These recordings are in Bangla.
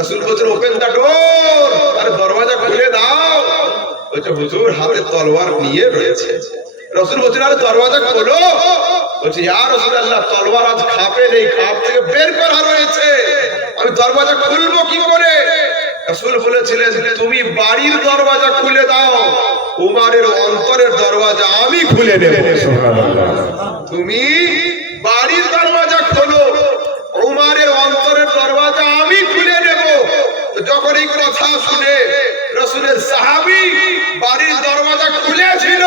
রাসূল বলছেন ওপেন দা ডোর আরে দরওয়াজা খুলে দাও। বলছে হুজুর হাতে তলোয়ার নিয়ে রয়েছে। রাসূল বলছেন আরে দরওয়াজা খোলো। বলছে ইয়া রাসূলুল্লাহ তলোয়ার আজ খাপে নেই খাপ থেকে বের করা রয়েছে। আমি দরওয়াজা খুলবো কি করে? রাসূল বলেছিলেন তুমি বাড়ির দরওয়াজা খুলে দাও। উমারের অন্তরের দরওয়াজা আমি খুলে দেব। তুমি বাড়ির দরওয়াজা খোলো। উমারের অন্তরের দরওয়াজা আমি যখন এই কথা শুনে রসুলের সাহাবি বাড়ির দরওয়াজা খুলেছিল,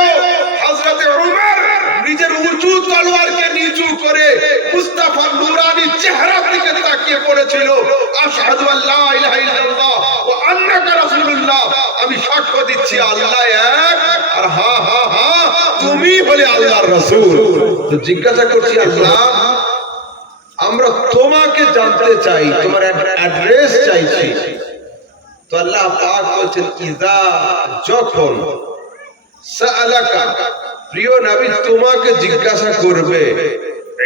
হযরতে উমর নিজের উঁচু তলোয়ারকে নিচু করে মুস্তাফা নুরানি চেহারার দিকে তাকিয়ে পড়েছিল। আশহাদু আল্লা ইলাহা ইল্লাল্লাহ ওয়া আন্নাকা রাসূলুল্লাহ। আমি সাক্ষ্য দিচ্ছি, আল্লাহ এক, আর হা হা হা, তুমি হলে আল্লাহর রাসূল। তো জিজ্ঞাসা করছি, আল্লাহ আমরা তোমাকে জানতে চাই, তোমার অ্যাড্রেস চাইছি। তো আল্লাহ পাক বলছেন ইজা যখন সাআলাকা, প্রিয় নবী তোমাকে জিজ্ঞাসা করবে,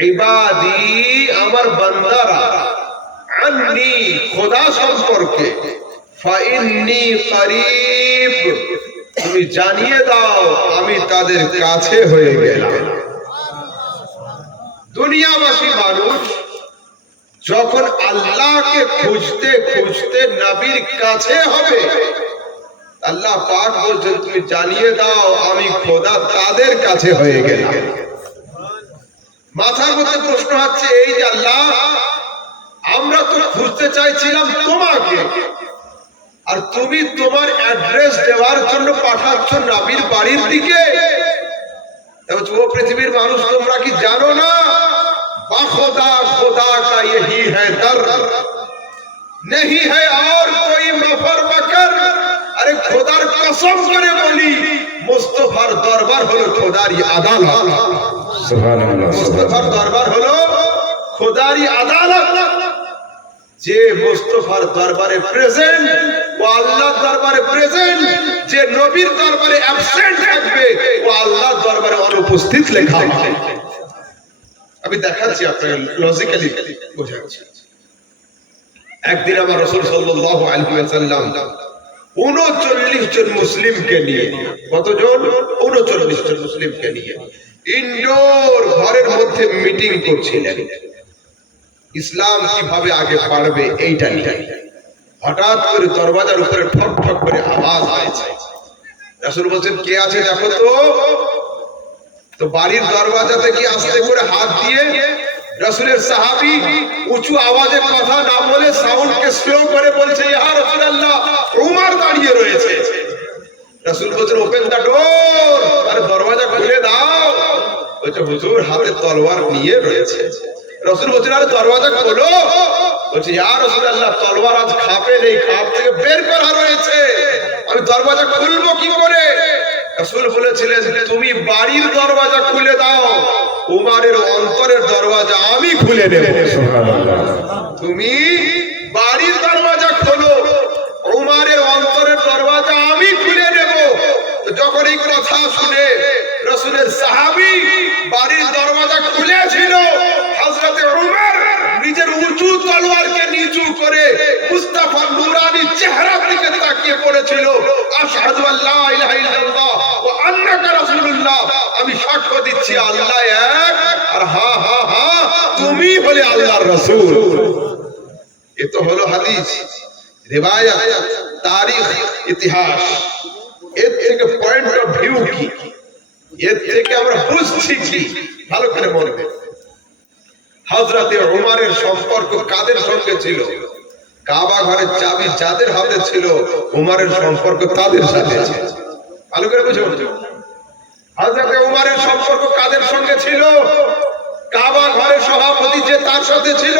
ইবাদি, আমার বান্দারা, আন্নি, খোদা সম্পর্কে, ফাইন্নি করিব, তুমি জানিয়ে দাও, আমি তাদের কাছে হয়ে গেলাম। দুনিয়াবাসী মানুষ যখন আল্লাহকে খুঁজতে খুঁজতে নবীর কাছে হবে, আল্লাহ পাক বলছেন, তুমি জানিয়ে দাও, আমি খোদা তাদের কাছে হয়ে গেলাম। মাথার মধ্যে প্রশ্ন হচ্ছে এই যে আল্লাহ, আমরা তো খুঁজতে চাইছিলাম তোমাকে, আর তুমি তোমার অ্যাড্রেস দেওয়ার জন্য পাঠাচ্ছ নাবির বাড়ির দিকে? ও পৃথিবীর মানুষ তোমরা কি জানো না? বা খোদা খোদা का यही है दर नहीं है और कोई मफर बकर আরে খোদার কসম করে বলি মুস্তফার দরবার হলো খোদারই আদালত মুস্তফার দরবার হলো খোদারই আদালত যে মুস্তফার দরবারে প্রেজেন্ট ও আল্লাহর দরবারে প্রেজেন্ট যে নবীর দরবারে অ্যাবসেন্ট থাকবে ও আল্লাহর দরবারে অনুপস্থিত লেখা হবে আমি দেখাচ্ছি আপনাকে লজিক্যালি বোঝাচ্ছি। একদিন আমার রসুল আলাইহি ওয়াসাল্লাম 39 জন মুসলিমকে নিয়ে, কতজন? 39 জন মুসলিমকে নিয়ে ইনডোর ঘরের মধ্যে মিটিং করছিলেন। ইসলাম কীভাবে আগে বাড়বে এইটা নিয়ে। হঠাৎ করে দরওয়াজার উপরে ঠক ঠক করে আওয়াজ হয়েছে। রাসূল বলছেন, কে আছে দেখো তো? তো বাড়ির দরওয়াজাতে কি আস্তে করে হাত দিয়ে রাসূলের সাহাবী উঁচু আওয়াজে কথা না বলে সাউন্ডকে স্লো করে বলছে, ইয়া রাসূলুল্লাহ, উমর দাঁড়িয়ে রয়েছে। রাসূল বলছেন, ওপেন দা ডোর দরওয়াজা খুলে দাও। বলছে, হুজুর, হাতে তলোয়ার নিয়ে রয়েছে। রাসূল বলছেন, আরে দরওয়াজা খোলো। বলছে তলোয়ার আজ খাপে নেই, খাপ থেকে বের করা রয়েছে। আমি দরওয়াজা খুলবো কি করে? রাসূল বলেছিলেন তুমি বাড়ির দরওয়াজা খুলে দাও উমারের অন্তরের দরওয়াজা আমি খুলে দেব। তুমি বাড়ির দরওয়াজা খোলো উমারের অন্তরের দরওয়াজা আমি খুলে নেব যখন এই কথা শুনে রসুলের সাহাবি বাড়ির দরওয়াজা খুলেছিল হযরতে উমর নিজের উঁচু তলোয়ারকে নিচু করে তাকিয়ে পড়েছিল। আশহাদু আল্লা ইলাহা ইল্লাল্লাহ ওয়া আন্নাকা রাসূলুল্লাহ। আমি সাক্ষ্য দিচ্ছি আল্লাহ এক আর হা হা হা, তুমি হলে আল্লাহর রাসূল। এ তো হলো হাদিস, রিবায়াত, তারিখ, ইতিহাস। এর থেকে পয়েন্ট অফ ভিউ কি? এর থেকে আমরা বুঝছি কি? ভালো করে মনে দেব হযরতে উমারের সম্পর্ক কাদের সঙ্গে ছিল? কাবা ঘরের চাবি যাদের হাতে ছিল, উমারের সম্পর্ক তাদের সাথে ভালো করে বুঝো। হযরতে উমারের সম্পর্ক কাদের সঙ্গে ছিল? কাবা ঘরের সভাপতি যে তার সাথে ছিল।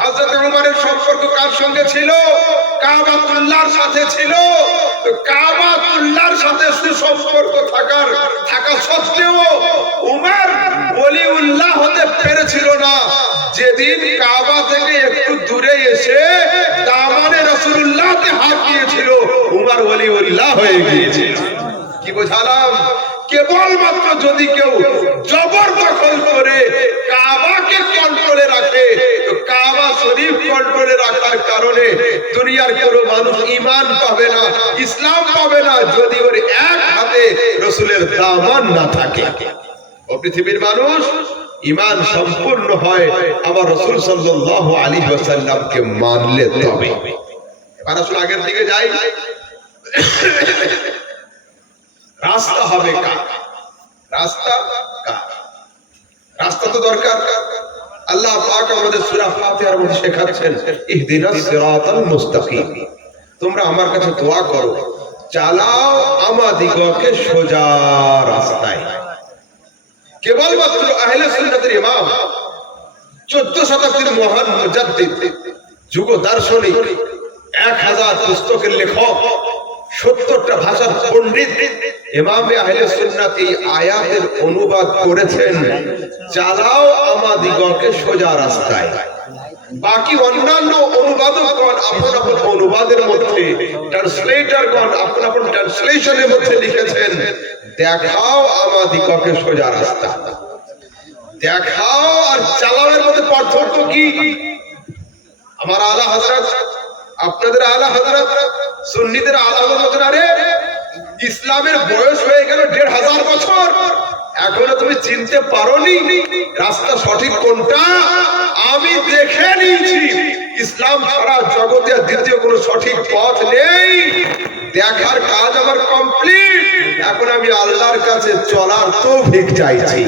হযরত উমরের সম্পর্ক কার সঙ্গে ছিল? কাবাতুল্লাহর সাথে ছিল। কাবাতুল্লাহর সাথে সুসম্পর্ক থাকার, থাকা সত্ত্বেও উমর ওলিউল্লাহ হতে পেরেছিল না। যেদিন কাবা থেকে একটু দূরে এসে দামানে রাসূলুল্লাহকে হাত দিয়েছিল, উমর ওলিউল্লাহ হয়ে গিয়েছিল কি বোঝালাম? কেবলমাত্র যদি কেউ জবরদখল করে কাবাকে কন্ট্রোলে রাখে, তো কাবা শরীফ কন্ট্রোলে রাখার কারণে দুনিয়ার কোনো মানুষ ইমান পাবে না, ইসলাম পাবে না, যদি ওর এক হাতে রসুলের দামান না থাকে। ও পৃথিবীর মানুষ ইমান সম্পূর্ণ হয় আমার রসুল সাল্লাল্লাহু আলাইহি ওয়াসাল্লামকে মানলে তবে। আগের দিকে যাই। রাস্তা হবে কার? রাস্তা কার? রাস্তা তো দরকার। আল্লাহ পাক আমাদের সূরা ফাতিহার মধ্যে শেখাচ্ছেন সিরাতাল মুস্তাকিম। তোমরা আমার কাছে দোয়া করো, চালাও আমাদিগকে সোজা রাস্তায়। কেবলমাত্র আহলে সুন্নাতের ইমাম। চোদ্দ শতাব্দীর মহান মুজাদ্দিদ যুগ দার্শনিক এক হাজার পুস্তকের লেখক। সত্তরটা ভাষা পণ্ডিত ইমামে আহলে সুন্নাত এই আয়াতের অনুবাদ করেছেন চালাও আমাদিগকে সোজা রাস্তায়। বাকি অন্যান্য অনুবাদকগণ আপন আপন অনুবাদের মধ্যে, ট্রান্সলেটরগণ আপন আপন ট্রান্সলেশনের মধ্যে লিখেছেন, দেখাও আমাদিগকে সোজা রাস্তা। দেখাও আর চালাওয়ের মধ্যে পার্থক্য কি? আমার আলা হযরত, আপনাদের আলা হযরত সুন্নিদের আলা হযরত আরে ইসলামের বয়স হয়ে গেল দেড় হাজার বছর। এখনও তুমি চিনতে পারোনি রাস্তা সঠিক কোনটা? আমি দেখে নিয়েছি। ইসলাম ছাড়া জগতে দ্বিতীয় কোনো সঠিক পথ নেই। দেখার কাজ আমার কমপ্লিট। এখন আমি আল্লাহর কাছে চলার তৌফিক চাইছি।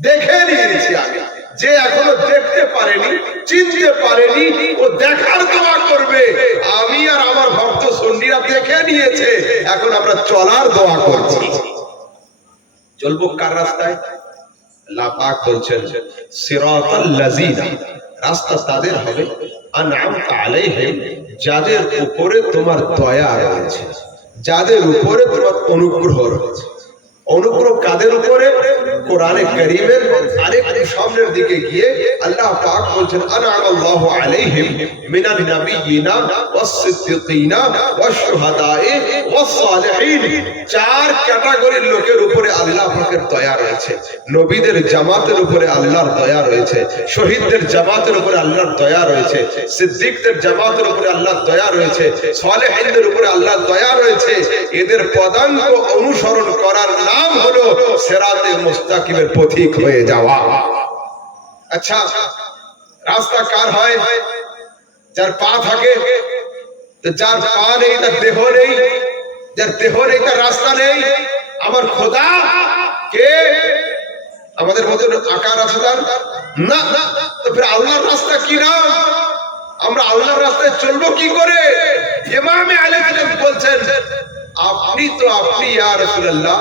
দেখে নিয়েছি আমি। যে এখনও দেখতে পারেনি, চিনতে পারেনি ও দেখার দোয়া করবে। আমি আর আমার ভক্ত সন্ডিরা দেখে নিয়েছে, এখন আমরা চলার দোয়া করছি। চলবো কার রাস্তায়? আল্লাহ পাক বলছেন, সিরাতাল রাস্তা তাদের হবে। আনআমতা আলাইহিম, যাদের উপরে তোমার দয়া রয়েছে, যাদের উপরে তোমার অনুগ্রহ রয়েছে। অনুগ্রহ কাদের উপরে? কোরআনে করিমের আরেকটু সামনের দিকে গিয়ে আল্লাহ পাক বলছেন আনআমাল্লাহু আলাইহিম মিনান নাবিয়িনা ওয়াস-সিদ্দিকিনা ওয়াশ-শুহাদায়ে ওয়াস-সালিহিন। চার ক্যাটাগরির লোকের উপরে আল্লাহ পাকের দয়া রয়েছে। নবীদের জামাতের উপরে আল্লাহর দয়া রয়েছে। শহীদদের জামাতের উপরে আল্লাহর দয়া রয়েছে। সিদ্দিকদের জামাতের উপরে আল্লাহর দয়া রয়েছে। সালেহিনদের উপরে আল্লাহর দয়া রয়েছে। এদের পদাঙ্ক অনুসরণ সেরাতে মুস্তাকিমের পথিক হয়ে যাওয়া। আচ্ছা রাস্তা কার হয়? যার পা থাকে যার পা নেই, তার দেহ নেই, যার দেহ নেই, তার রাস্তা নেই। আমার খোদা, কে? আমাদের মতন আকার আছে তার? না না। তো ফির আল্লাহর রাস্তা কি না? আমরা আল্লাহর রাস্তায় চলবো কি করে? ইমামে আলাইহিস বলছেন আপনি তো আপনি, ইয়া রাসূলুল্লাহ।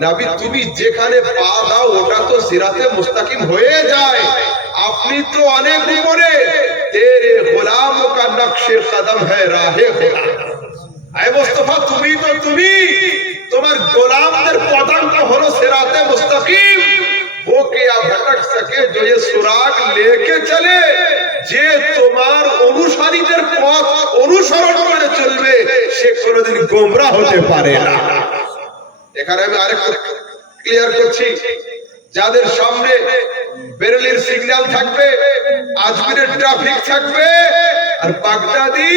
নবী, তুমি যেখানে পা দাও, ওটা তো সিরাতে মুস্তাকিম হয়ে যায়। আপনি তো অনেক উপরে। তেরে গোলাম কা নকশে কদম হ্যায়, রাহে খোদা মুস্তাফা, তুমি তো তুমি। তোমার গোলামদের পদাঙ্ক হলো সিরাতে মুস্তাকিম। वो क्या भटक सके जो ये सुराग लेके चले যে তোমার অনুসারীদের পথ অনুসরণ করে চলবে সে কোনোদিন গোমরা হতে পারে না এখানে আমি আরেকটু ক্লিয়ার করছি যাদের সামনে বেরেলির সিগন্যাল থাকবে আজমিরের ট্রাফিক থাকবে আর বাগদাদি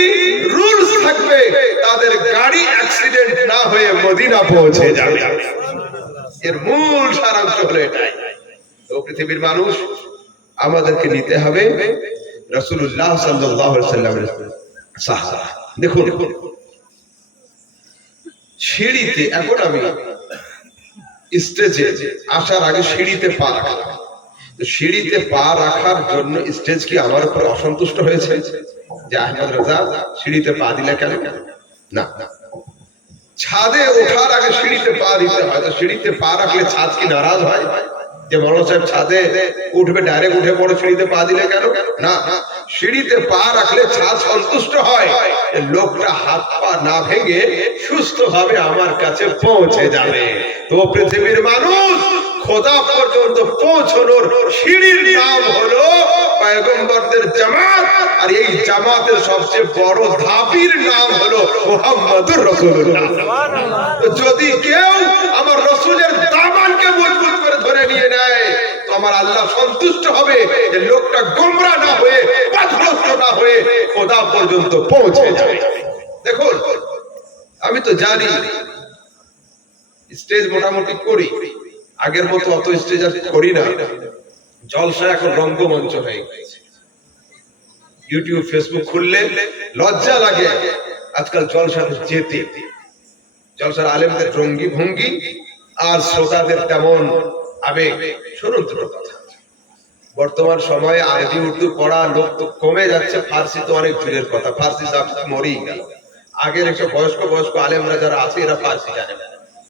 রুলস থাকবে তাদের গাড়ি অ্যাক্সিডেন্ট না হয়ে মদিনা পৌঁছে যাবে এর মূল সারাংশ হলো এটাই পৃথিবীর মানুষ, আমাদেরকে নিতে হবে দেখুন, সিঁড়িতে এখন আমি স্টেজে আসার আগে সিঁড়িতে পা সিঁড়িতে পা রাখার জন্য স্টেজ কি আমার উপর অসন্তুষ্ট হয়েছে? যে আহমদ রাজা, সিঁড়িতে পা দিলে কেন? না। না ছাদে ওঠার আগে সিঁড়িতে পা দিতে হয়। সিঁড়িতে পা রাখলে ছাদ কি নারাজ হয়? যে মৌলানা সাহেব ছাদে উঠবে ডাইরেক্ট উঠে পড়ে সিঁড়িতে পা দিলে কেন? না, সিঁড়িতে পা রাখলে ছাদ সন্তুষ্ট হয়। লোকটা হাত পা না ভেঙে সুস্থ ভাবে আমার কাছে পৌঁছে যাবে। তো পৃথিবীর মানুষ খোদা পর্যন্ত পৌঁছানোর সিঁড়ির নাম হলো পয়গম্বরদের জামাত আর এই জামাতের সবচেয়ে বড় ধাপির নাম হলো মোহাম্মদুর রসুল্লাহ তো যদি কেউ আমার রসুলের দামানকে মজবুত করে ধরে নিয়ে নেয় তো আমার আল্লাহ সন্তুষ্ট হবে যে লোকটা গোমরা না হয়ে পথভ্রষ্ট না হয়ে খোদা পর্যন্ত পৌঁছে যাবে। দেখুন আমি তো জানি স্টেজ মোটামুটি করি আগের মতো অত স্টেজ আর করি না। জলসা এখন রঙ্গমঞ্চ হয়ে গেছে। ইউটিউব ফেসবুক খুললে লজ্জা লাগে। আজকাল জলসাতে যেতে জলসার আলেমদের রঙ্গি ভঙ্গি আর শ্রোতাদের তেমন আবেগ। শুনুন কথা। বর্তমান সময়ে আরবি, উর্দু পড়া লোক তো কমে যাচ্ছে। ফার্সি তো অনেক দূরের কথা। ফার্সি মরেই গেল। আগের একটা বয়স্ক বয়স্ক আলেমরা যারা আছে, এরা ফার্সি জানে না।